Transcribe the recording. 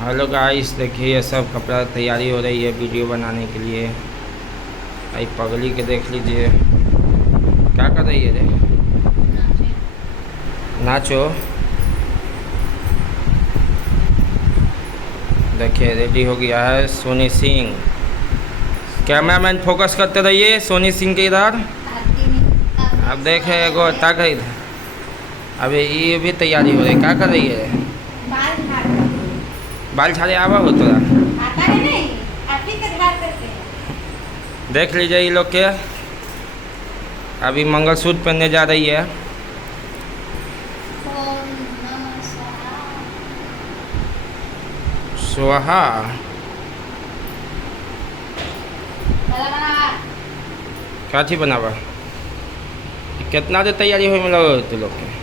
Hello guys, देखिए ये सब कपड़ा तैयारी हो रही है वीडियो बनाने के लिए। भाई पगली के देख लीजिए क्या कर रही है रे। नाचो। देखिए रेडी हो गया है सोनी सिंह। कैमरामैन फोकस करते रहिए सोनी सिंह के इधर। अब देखे एगो तक इधर। अबे ये भी तैयारी हो रही, क्या कर रही है। बाल झाड़े आवा हो तोरा। देख लीजिए ये लोग के अभी मंगलसूत्र पहनने जा रही है। स्वाहा क्या थी बनावा। कितना देर तैयारी हो मतलब तू लोग के।